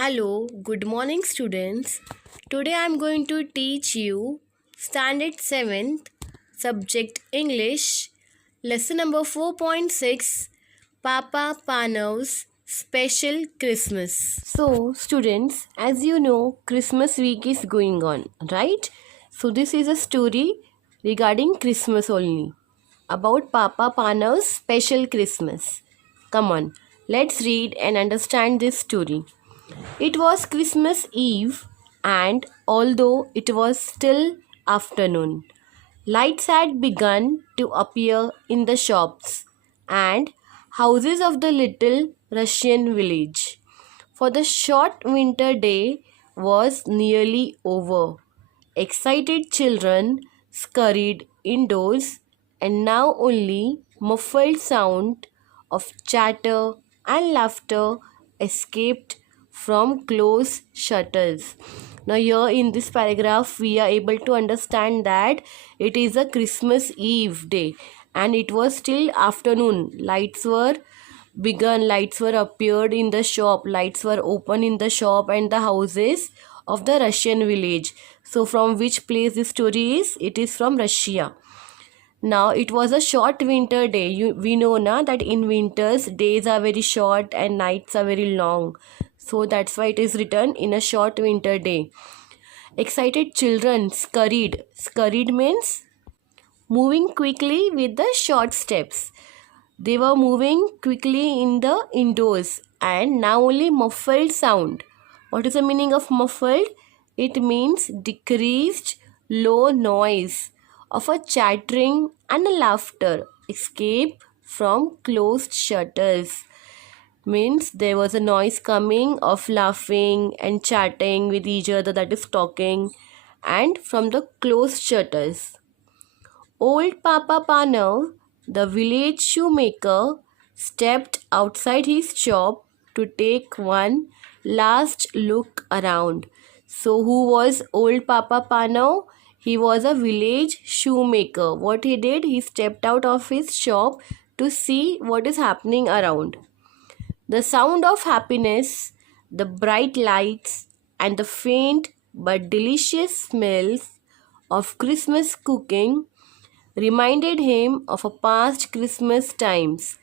Hello, good morning students. Today I am going to teach you Standard 7th subject English lesson number 4.6 Papa Panav's Special Christmas. So students, as you know, Christmas week is going on, right? So this is a story regarding Christmas only, about Papa Panav's Special Christmas. Come on, let's read and understand this story. It was Christmas Eve, and although it was still afternoon, lights had begun to appear in the shops and houses of the little Russian village. For the short winter day was nearly over. Excited children scurried indoors, and now only muffled sound of chatter and laughter escaped from closed shutters. Now, here in this paragraph, we are able to understand that it is a Christmas Eve day and it was still afternoon. Lights were begun, lights were appeared in the shop, lights were open in the shop and the houses of the Russian village. So from which place this story is? It is from Russia. Now it was a short winter day. We know now that in winters days are very short and nights are very long. So that's why it is written in a short winter day. Excited children scurried. Scurried means moving quickly with the short steps. They were moving quickly in the indoors, and now only muffled sound. What is the meaning of muffled? It means decreased low noise of a chattering and a laughter escape from closed shutters. Means there was a noise coming of laughing and chatting with each other, that is talking, and from the closed shutters. Old Papa Panav, the village shoemaker, stepped outside his shop to take one last look around. So, who was old Papa Panav? He was a village shoemaker. What he did, he stepped out of his shop to see what is happening around. The sound of happiness, the bright lights, and the faint but delicious smells of Christmas cooking reminded him of a past Christmas times.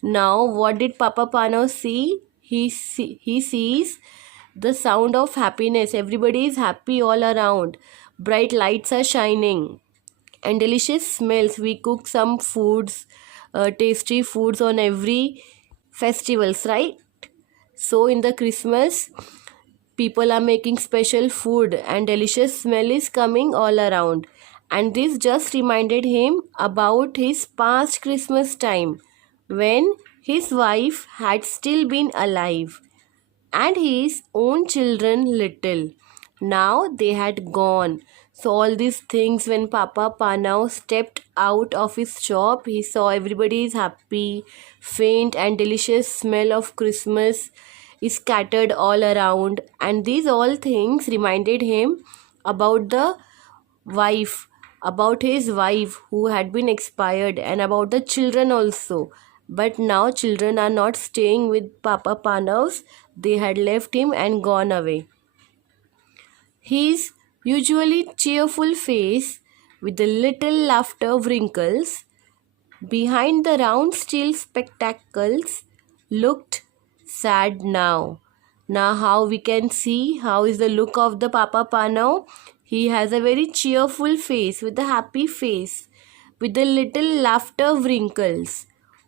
Now, what did Papa Pano see? He sees the sound of happiness. Everybody is happy all around. Bright lights are shining and delicious smells. We cook some foods, tasty foods on every festivals, right? So in the Christmas, people are making special food and delicious smell is coming all around. And this just reminded him about his past Christmas time when his wife had still been alive and his own children little. Now they had gone. So all these things, when Papa Panau stepped out of his shop, he saw everybody is happy, faint and delicious smell of Christmas is scattered all around, and these all things reminded him about the wife, about his wife who had been expired, and about the children also. But now children are not staying with Papa Panav's, they had left him and gone away. His usually cheerful face, with the little laughter wrinkles behind the round steel spectacles, looked sad now. Now how we can see how is the look of the Papa Pano? He has a very cheerful face with a happy face with the little laughter wrinkles.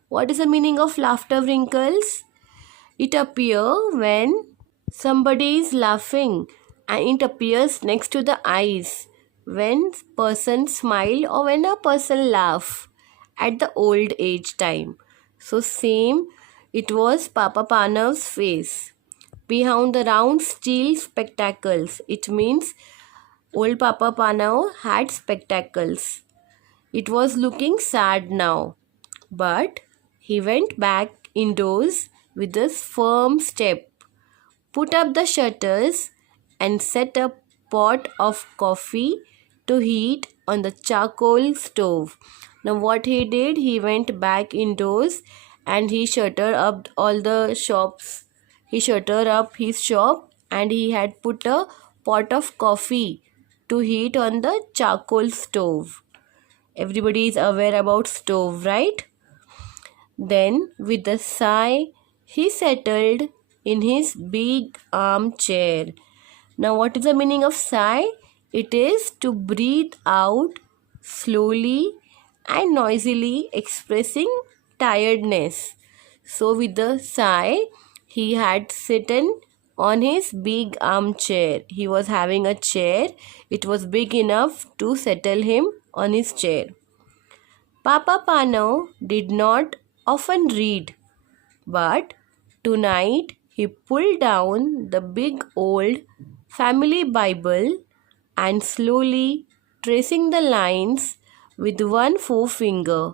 What is the meaning of laughter wrinkles? It appears when somebody is laughing and it appears next to the eyes when person smile or when a person laugh at the old age time. So same it was Papa Panav's face. Behind the round steel spectacles, it means old Papa Panav had spectacles. It was looking sad now, but he went back indoors with a firm step, put up the shutters, and set a pot of coffee to heat on the charcoal stove. Now what he did, he went back indoors and he shuttered up all the shops. He shuttered up his shop and he had put a pot of coffee to heat on the charcoal stove. Everybody is aware about stove, right? Then, with a sigh, he settled in his big armchair. Now, what is the meaning of sigh? It is to breathe out slowly and noisily, expressing tiredness. So, with the sigh, he had sitten on his big armchair. He was having a chair. It was big enough to settle him on his chair. Papa Pano did not often read, but tonight he pulled down the big old family Bible and slowly tracing the lines with one forefinger,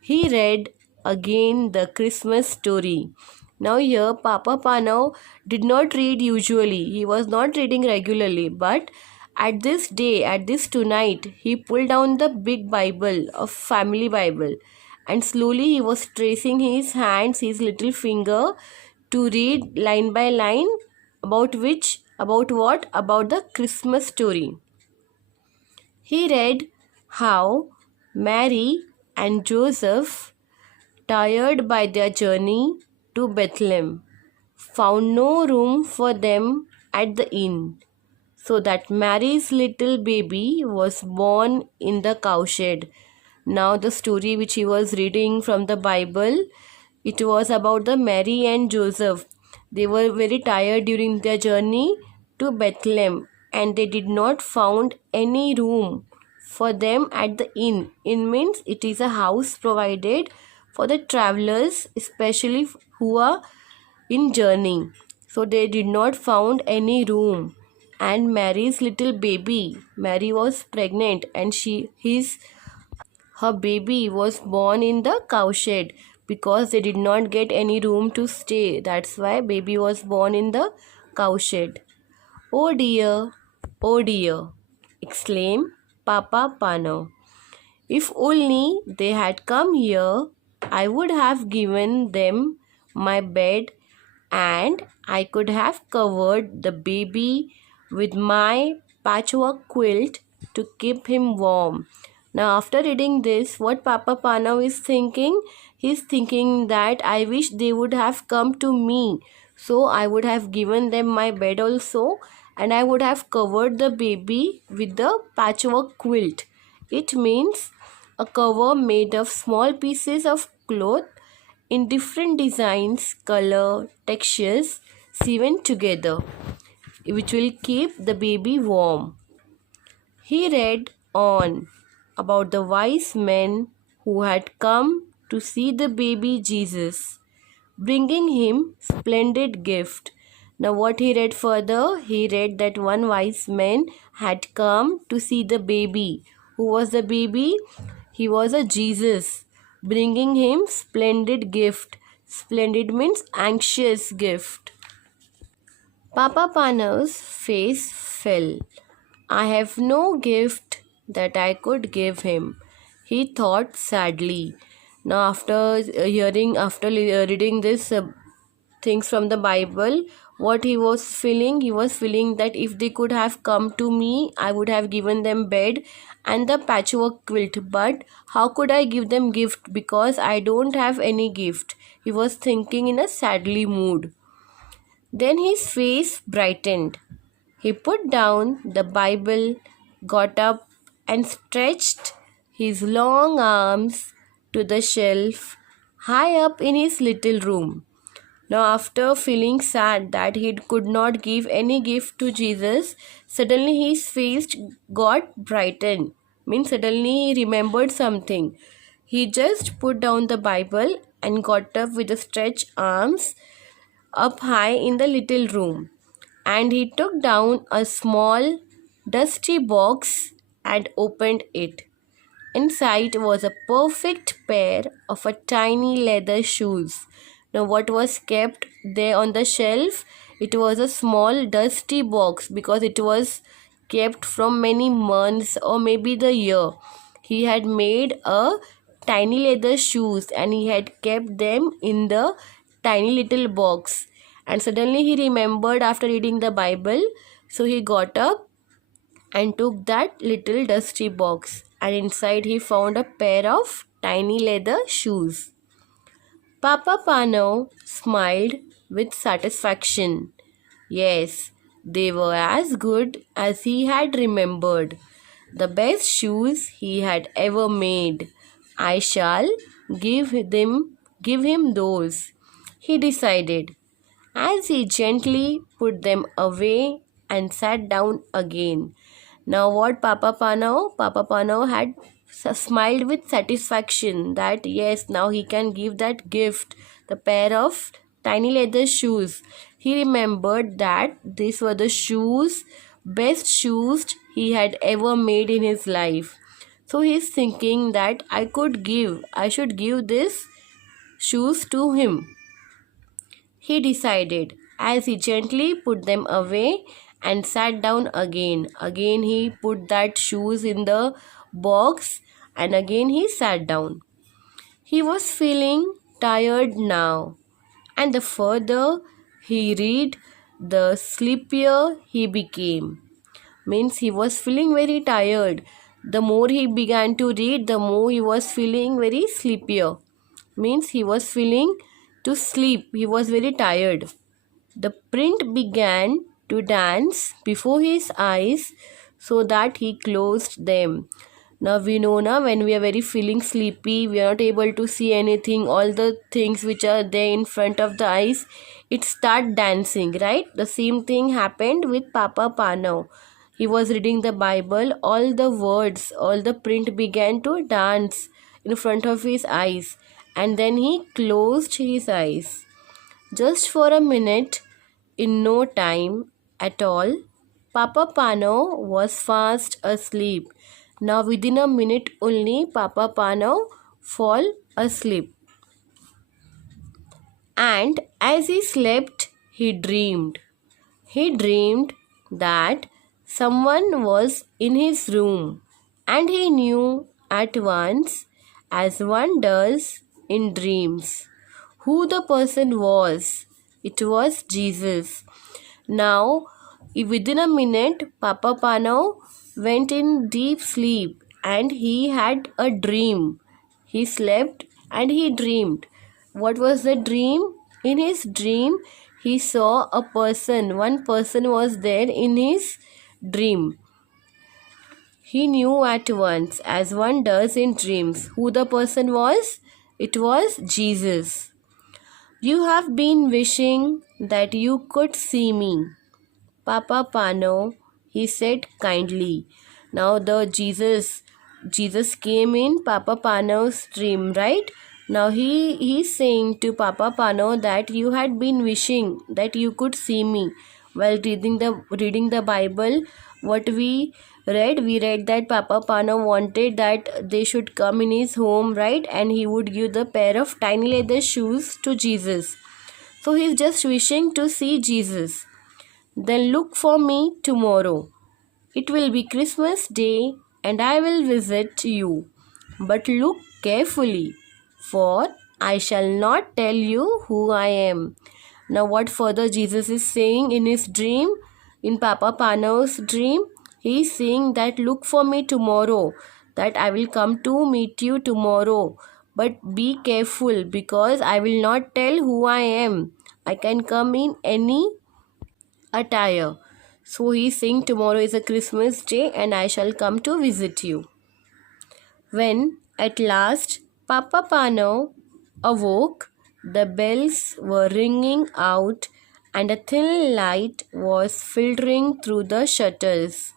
he read again the Christmas story. Now here Papa Pano did not read usually. He was not reading regularly, but at this day, at this tonight, he pulled down the big Bible of family Bible and slowly he was tracing his hands, his little finger to read line by line about what? About the Christmas story. He read how Mary and Joseph, tired by their journey to Bethlehem, found no room for them at the inn, so that Mary's little baby was born in the cowshed. Now the story which he was reading from the Bible, it was about the Mary and Joseph. They were very tired during their journey to Bethlehem and they did not found any room for them at the inn. Inn means it is a house provided for the travelers, especially who are in journey. So they did not found any room. And Mary's little baby, Mary was pregnant and her baby was born in the cowshed because they did not get any room to stay. That's why baby was born in the cowshed. Oh dear, exclaimed Papa Pano. If only they had come here, I would have given them my bed and I could have covered the baby with my patchwork quilt to keep him warm. Now, after reading this, what Papa Panav is thinking? He's thinking that I wish they would have come to me. So, I would have given them my bed also and I would have covered the baby with the patchwork quilt. It means a cover made of small pieces of cloth in different designs, color, textures sewn together, which will keep the baby warm. He read on about the wise men who had come to see the baby Jesus, bringing him splendid gift. Now what he read further? He read that one wise man had come to see the baby. Who was the baby? He was a Jesus, bringing him splendid gift. Splendid means anxious gift. Papa Panav's face fell. I have no gift that I could give him, he thought sadly. Now, after reading this things from the Bible, what he was feeling that if they could have come to me, I would have given them bed and the patchwork quilt. But how could I give them gift because I don't have any gift? He was thinking in a sadly mood. Then his face brightened. He put down the Bible, got up, and stretched his long arms to the shelf high up in his little room. Now, after feeling sad that he could not give any gift to Jesus, suddenly his face got brightened. Means suddenly he remembered something. He just put down the Bible and got up with the stretched arms up high in the little room, and he took down a small dusty box and opened it. Inside was a perfect pair of a tiny leather shoes. Now what was kept there on the shelf? It was a small dusty box because it was kept from many months or maybe the year. He had made a tiny leather shoes and he had kept them in the tiny little box, And suddenly he remembered after reading the Bible. So he got up and took that little dusty box, and inside he found a pair of tiny leather shoes. Papa Pano smiled with satisfaction. Yes, they were as good as he had remembered. The best shoes he had ever made. I shall give him those, he decided, as he gently put them away and sat down again. Now what Papa Pano? Papa Pano had smiled with satisfaction that yes, now he can give that gift, the pair of tiny leather shoes. He remembered that these were the best shoes he had ever made in his life. So he's thinking that I should give this shoes to him. He decided, as he gently put them away and sat down again. Again he put that shoes in the box and again he sat down. He was feeling tired now, and the further he read, the sleepier he became. Means he was feeling very tired. The more he began to read, the more he was feeling very sleepier. Means he was feeling to sleep. He was very tired. The print began to dance before his eyes so that he closed them. Now we know now when we are very feeling sleepy, we are not able to see anything, all the things which are there in front of the eyes, it start dancing, right? The same thing happened with Papa Pano. He was reading the Bible, all the words, all the print began to dance in front of his eyes, and then he closed his eyes. Just for a minute, in no time at all, Papa Pano was fast asleep. Now within a minute only, Papa Pano fall asleep. And as he slept, he dreamed. He dreamed that someone was in his room, and he knew at once, as one does in dreams, who the person was. It was Jesus. Now, within a minute, Papa Pano went in deep sleep and he had a dream. He slept and he dreamed. What was the dream? In his dream, he saw a person. One person was there in his dream. He knew at once, as one does in dreams, who the person was. It was Jesus. You have been wishing that you could see me, Papa Pano, he said kindly. Now the Jesus came in Papa Pano's dream, right? Now he's saying to Papa Pano that you had been wishing that you could see me while reading the Bible. What we read that Papa Pano wanted that they should come in his home, right? And he would give the pair of tiny leather shoes to Jesus. So he's just wishing to see Jesus. Then look for me tomorrow. It will be Christmas Day and I will visit you. But look carefully, for I shall not tell you who I am. Now, what further Jesus is saying in his dream, in Papa Pano's dream, he is saying that look for me tomorrow, that I will come to meet you tomorrow. But be careful because I will not tell who I am. I can come in any attire. So he is saying tomorrow is a Christmas day and I shall come to visit you. When at last Papa Pano awoke, the bells were ringing out and a thin light was filtering through the shutters.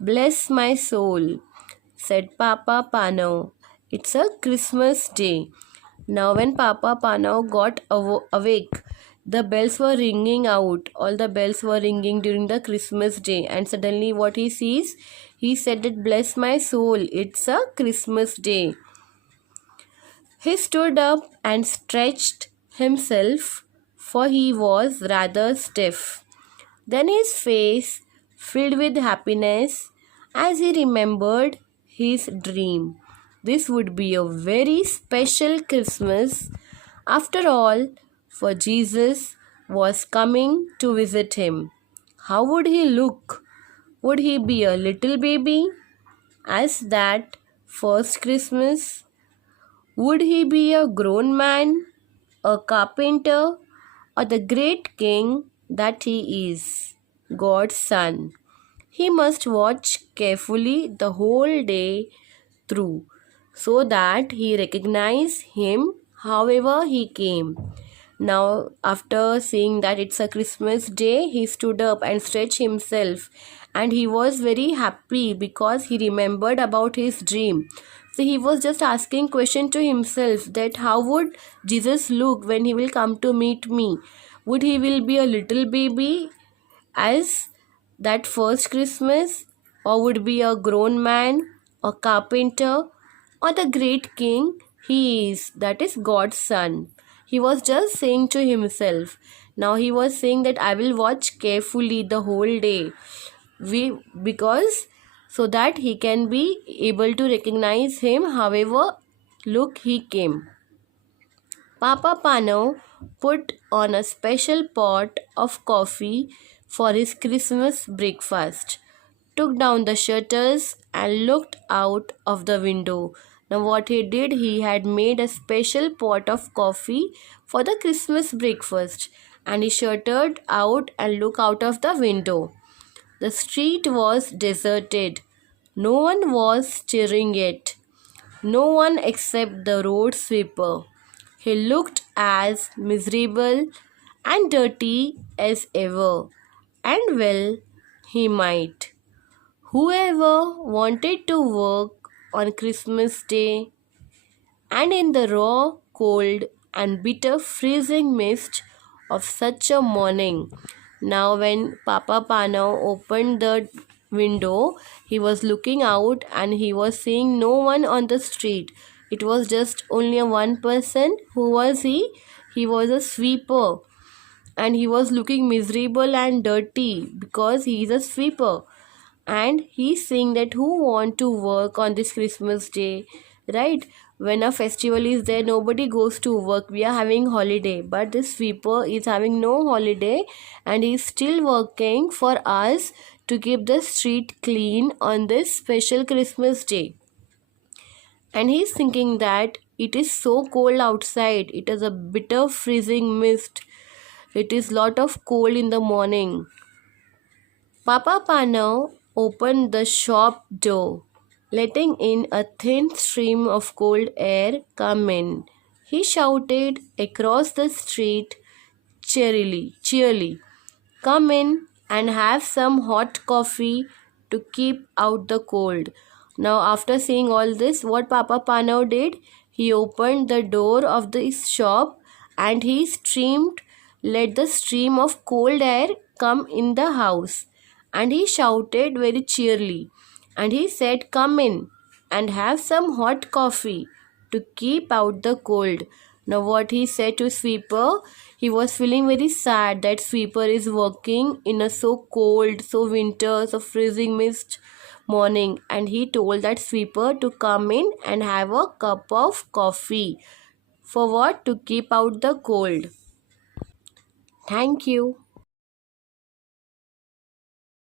Bless my soul, said Papa Pano. It's a Christmas day. Now when Papa Pano got awake, the bells were ringing out. All the bells were ringing during the Christmas day. And suddenly what he sees, he said that bless my soul, it's a Christmas day. He stood up and stretched himself, for he was rather stiff. Then his face filled with happiness as he remembered his dream. This would be a very special Christmas. After all, for Jesus was coming to visit him. How would he look? Would he be a little baby, as that first Christmas? Would he be a grown man, a carpenter, or the great king that he is, God's son? He must watch carefully the whole day through, so that he recognize him however he came. Now, after seeing that it's a Christmas day, he stood up and stretched himself, and he was very happy because he remembered about his dream. So he was just asking question to himself that how would Jesus look when he will come to meet me? Would he will be a little baby as that first Christmas, or would be a grown man, a carpenter, or the great king he is, that is God's son? He was just saying to himself. Now he was saying that I will watch carefully the whole day. Because so that he can be able to recognize him however look he came. Papa Pano put on a special pot of coffee for his Christmas breakfast, took down the shutters and looked out of the window. Now, what he did, he had made a special pot of coffee for the Christmas breakfast, and he shuttered out and looked out of the window. The street was deserted. No one was stirring it. No one except the road sweeper. He looked as miserable and dirty as ever, and well he might. Whoever wanted to work on Christmas Day and in the raw, cold, and bitter freezing mist of such a morning. Now, when Papa Pano opened the window, he was looking out and he was seeing no one on the street. It was just only one person. Who was he? He was a sweeper, and he was looking miserable and dirty because he is a sweeper, and he's saying that who want to work on this Christmas day, right? When a festival is there, nobody goes to work, we are having holiday, but this sweeper is having no holiday and he's still working for us to keep the street clean on this special Christmas day. And he's thinking that it is so cold outside, it is a bitter freezing mist, it is lot of cold in the morning. Papa Pano opened the shop door, letting in a thin stream of cold air come in. He shouted across the street cheerily, "Come in and have some hot coffee to keep out the cold." Now, after seeing all this, what Papa Pano did? He opened the door of the shop and let the stream of cold air come in the house. And he shouted very cheerily, and he said, "Come in and have some hot coffee to keep out the cold." Now, what he said to Sweeper, he was feeling very sad that Sweeper is working in a so cold, so winter, so freezing mist morning, and he told that Sweeper to come in and have a cup of coffee. For what? To keep out the cold. Thank you.